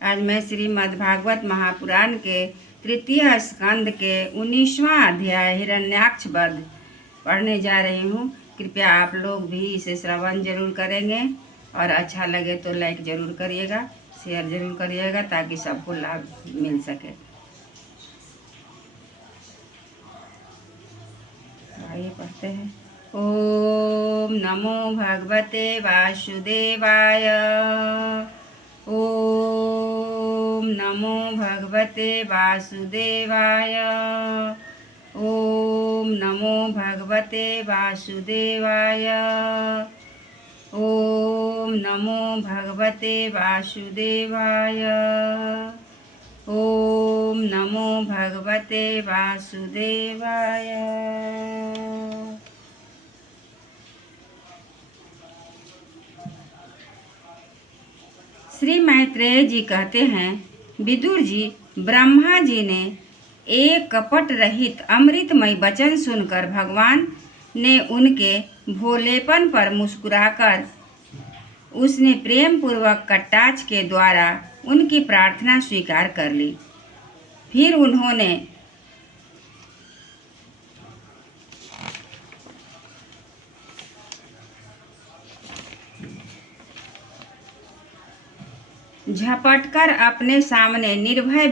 आज मैं श्रीमद् भागवत महापुराण के तृतीय स्कंद के 19वां अध्याय हिरण्याक्ष वध पढ़ने जा रही हूँ। कृपया आप लोग भी इसे श्रवण जरूर करेंगे और अच्छा लगे तो लाइक जरूर करिएगा, शेयर जरूर करिएगा ताकि सबको लाभ मिल सके। आइए पढ़ते हैं। ओम नमो भगवते वासुदेवाय। ओम नमो भगवते वासुदेवाय। ओम नमो भगवते वासुदेवाय। ओम नमो भगवते वासुदेवाय। ओम नमो भगवते वासुदेवाय। श्री मैत्रेय जी कहते हैं, विदुर जी, ब्रह्मा जी ने एक कपट रहित अमृतमय वचन सुनकर भगवान ने उनके भोलेपन पर मुस्कुराकर उसने प्रेम पूर्वक कटाक्ष के द्वारा उनकी प्रार्थना स्वीकार कर ली। फिर उन्होंने झपटकर अपने सामने निर्भय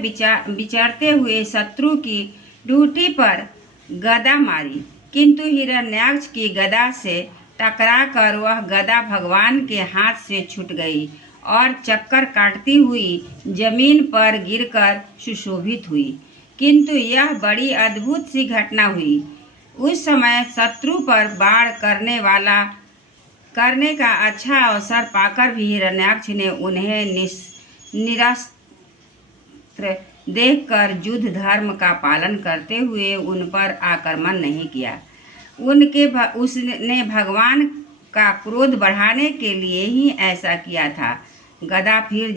विचरते हुए शत्रु की ड्यूटी पर गदा मारी, किंतु हिरण्याक्ष की गदा से टकराकर वह गदा भगवान के हाथ से छूट गई और चक्कर काटती हुई जमीन पर गिरकर सुशोभित हुई। किंतु यह बड़ी अद्भुत सी घटना हुई। उस समय शत्रु पर वार करने का अच्छा अवसर पाकर भी हिरण्याक्ष ने उन्हें निरस्त्र देखकर युद्ध धर्म का पालन करते हुए उन पर आक्रमण नहीं किया। उसने भगवान का क्रोध बढ़ाने के लिए ही ऐसा किया था। गदा फिर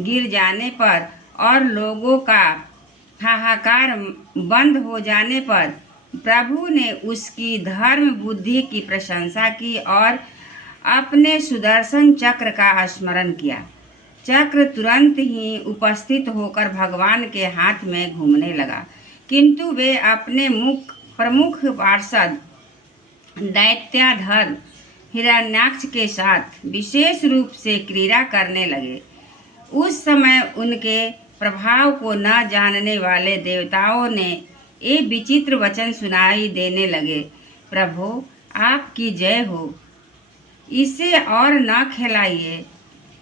गिर जाने पर और लोगों का हाहाकार बंद हो जाने पर प्रभु ने उसकी धर्म बुद्धि की प्रशंसा की और अपने सुदर्शन चक्र का स्मरण किया। चक्र तुरंत ही उपस्थित होकर भगवान के हाथ में घूमने लगा, किंतु वे अपने प्रमुख पार्षद दैत्याधर हिरण्याक्ष के साथ विशेष रूप से क्रीड़ा करने लगे। उस समय उनके प्रभाव को न जानने वाले देवताओं ने एक विचित्र वचन सुनाई देने लगे, प्रभु आपकी जय हो, इसे और न खिलाइए,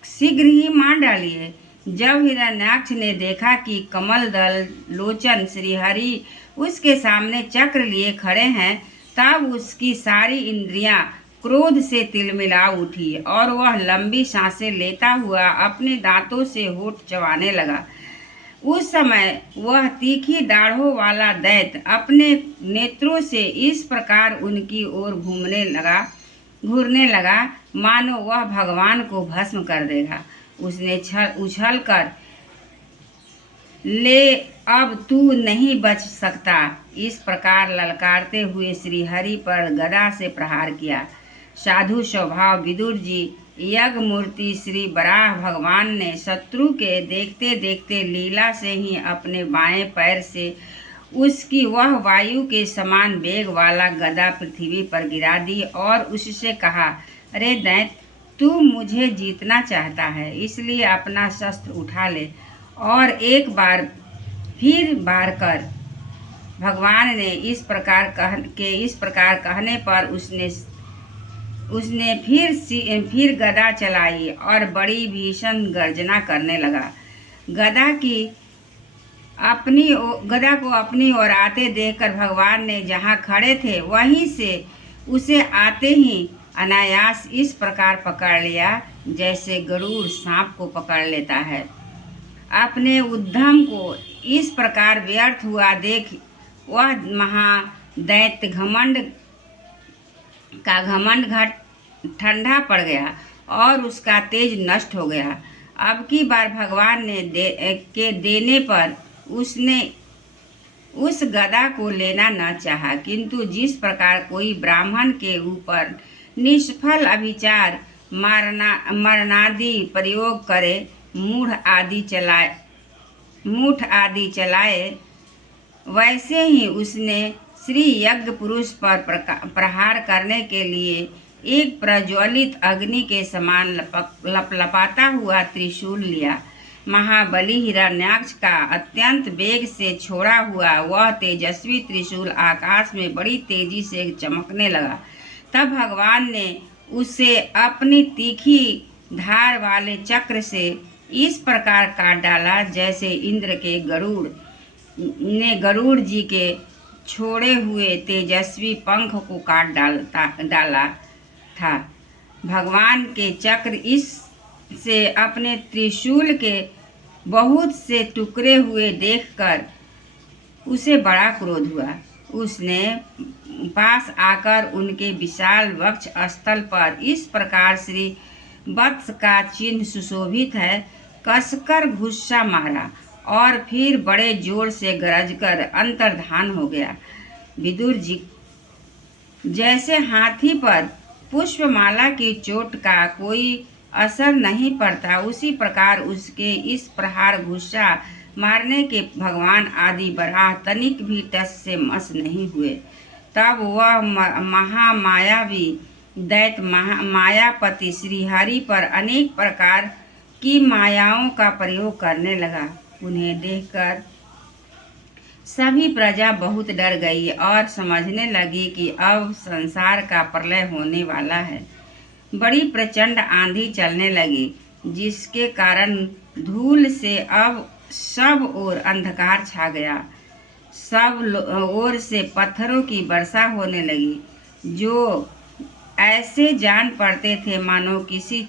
शीघ्र ही मार डालिए। जब हिरण्याक्ष ने देखा कि कमल दल लोचन श्रीहरि उसके सामने चक्र लिए खड़े हैं, तब उसकी सारी इंद्रियां क्रोध से तिलमिला उठी और वह लंबी सांसें लेता हुआ अपने दांतों से होठ चबाने लगा। उस समय वह तीखी दाढ़ों वाला दैत्य अपने नेत्रों से इस प्रकार उनकी ओर घूरने लगा मानो वह भगवान को भस्म कर देगा। उसने उछल कर, ले अब तू नहीं बच सकता, इस प्रकार ललकारते हुए श्रीहरि पर गदा से प्रहार किया। साधु स्वभाव विदुर जी, यज्ञ मूर्ति श्री वराह भगवान ने शत्रु के देखते देखते लीला से ही अपने बाएं पैर से उसकी वह वायु के समान वेग वाला गदा पृथ्वी पर गिरा दी और उससे कहा, अरे दैत्य, तू मुझे जीतना चाहता है, इसलिए अपना शस्त्र उठा ले और एक बार फिर वार कर। भगवान ने इस प्रकार कहने पर उसने फिर गदा चलाई और बड़ी भीषण गर्जना करने लगा। गदा को अपनी ओर आते देखकर भगवान ने जहाँ खड़े थे वहीं से उसे आते ही अनायास इस प्रकार पकड़ लिया जैसे गरुड़ सांप को पकड़ लेता है। अपने उद्यम को इस प्रकार व्यर्थ हुआ देख वह महादैत्य घमंड ठंडा पड़ गया और उसका तेज नष्ट हो गया। अब की बार भगवान ने देने पर उसने उस गदा को लेना न चाहा, किंतु जिस प्रकार कोई ब्राह्मण के ऊपर निष्फल अभिचार मरणादि प्रयोग करे, मूठ आदि चलाए, वैसे ही उसने श्री यज्ञ पुरुष पर प्रहार करने के लिए एक प्रज्वलित अग्नि के समान लपलपाता हुआ त्रिशूल लिया। महाबली हिरण्याक्ष का अत्यंत वेग से छोड़ा हुआ वह तेजस्वी त्रिशूल आकाश में बड़ी तेजी से चमकने लगा। तब भगवान ने उसे अपनी तीखी धार वाले चक्र से इस प्रकार काट डाला जैसे इंद्र के गरुड़ जी के छोड़े हुए तेजस्वी पंख को काट डाला था। भगवान के चक्र इस से अपने त्रिशूल के बहुत से टुकड़े हुए देखकर उसे बड़ा क्रोध हुआ। उसने पास आकर उनके विशाल वक्ष स्थल पर इस प्रकार श्री वत्स का चिन्ह सुशोभित है कसकर घुस्सा मारा और फिर बड़े जोर से गरजकर अंतर्धान हो गया। विदुर जी जैसे हाथी पर पुष्पमाला की चोट का कोई असर नहीं पड़ता, उसी प्रकार उसके इस प्रहार घुस्सा मारने के भगवान आदि बराह तनिक भी टस से मस नहीं हुए। तब वह महामायावी दैत्य मायापति श्रीहरि पर अनेक प्रकार की मायाओं का प्रयोग करने लगा। उन्हें देखकर सभी प्रजा बहुत डर गई और समझने लगी कि अब संसार का प्रलय होने वाला है। बड़ी प्रचंड आंधी चलने लगी, जिसके कारण धूल से अब सब ओर अंधकार छा गया। सब ओर से पत्थरों की वर्षा होने लगी, जो ऐसे जान पड़ते थे मानो किसी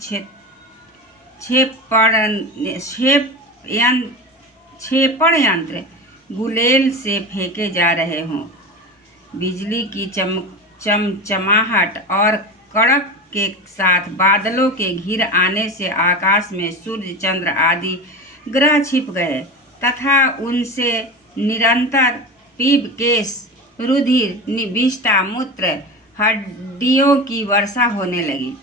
क्षेपण यंत्र गुलेल से फेंके जा रहे हों। बिजली की चमचमाहट और कड़क के साथ बादलों के घिर आने से आकाश में सूर्य चंद्र आदि ग्रह छिप गए तथा उनसे निरंतर पीप केश रुधिर विष्ठा मूत्र हड्डियों की वर्षा होने लगी।